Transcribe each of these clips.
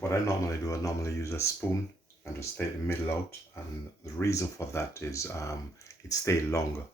What I normally do, I normally use a spoon and just take the middle out, and the reason for that is it stays longer.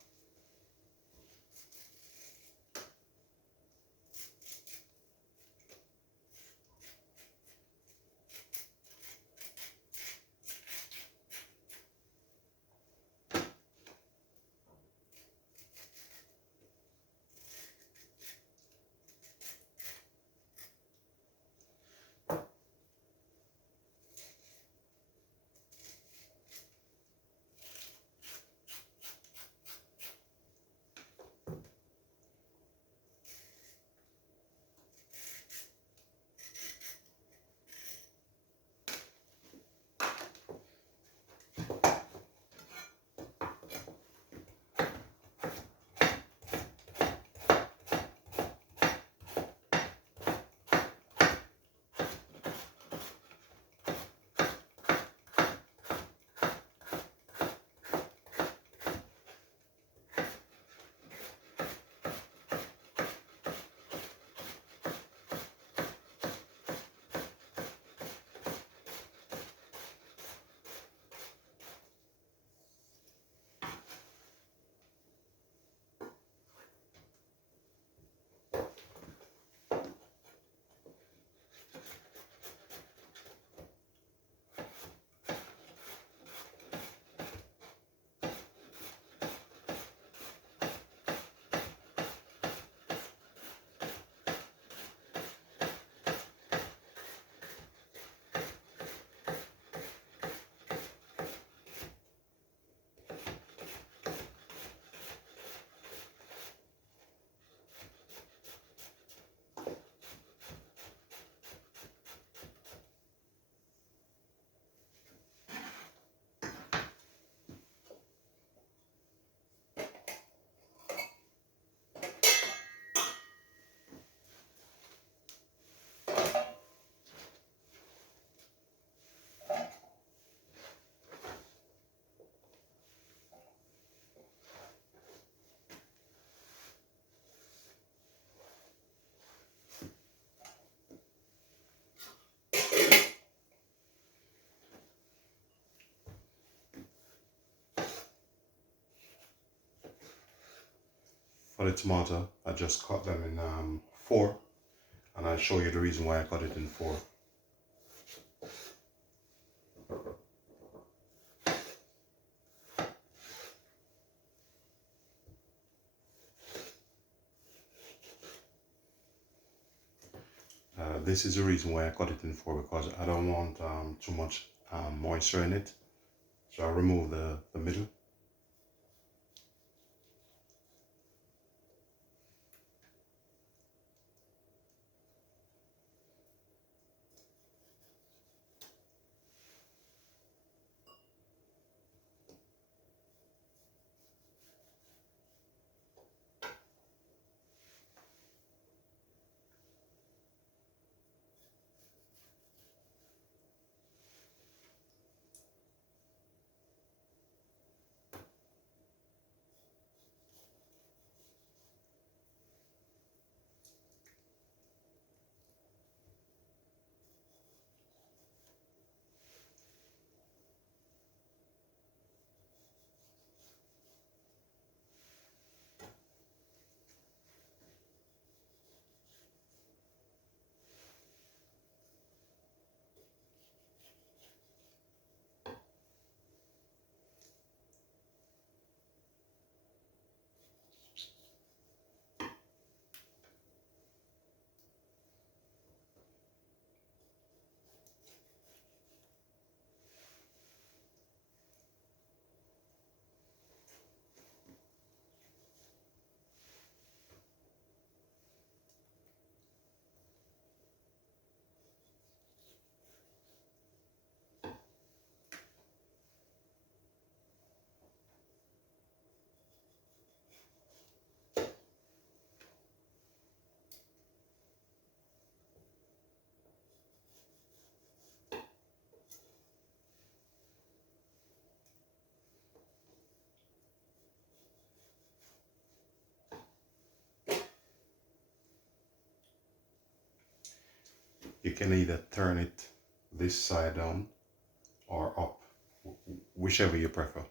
For the tomato, I just cut them in four, and I'll show you the reason why I cut it in four. This is the reason why I cut it in four, because I don't want too much moisture in it. So I remove the middle. You can either turn it this side down or up, whichever you prefer.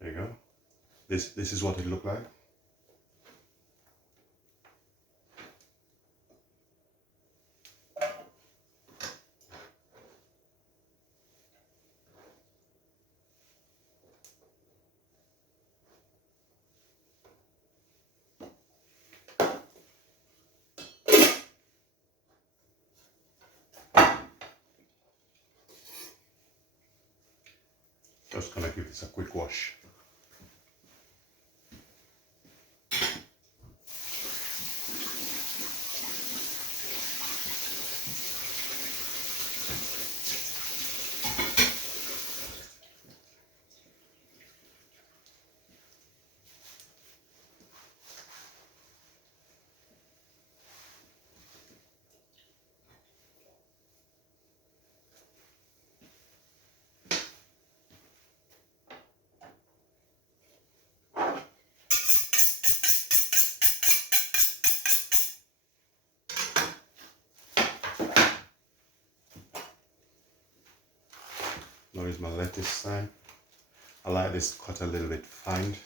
There you go. This is what it looked like. Just gonna give this a quick wash. Now is my lettuce time. I like this cut a little bit fine.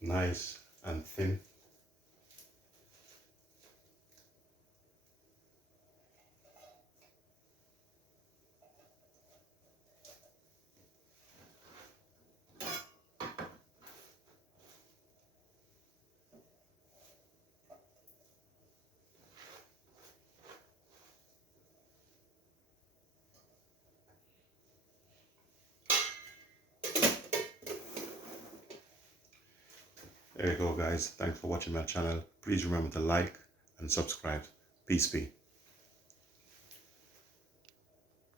Nice and thin. There you go, guys. Thanks for watching my channel. Please remember to like and subscribe. Peace be.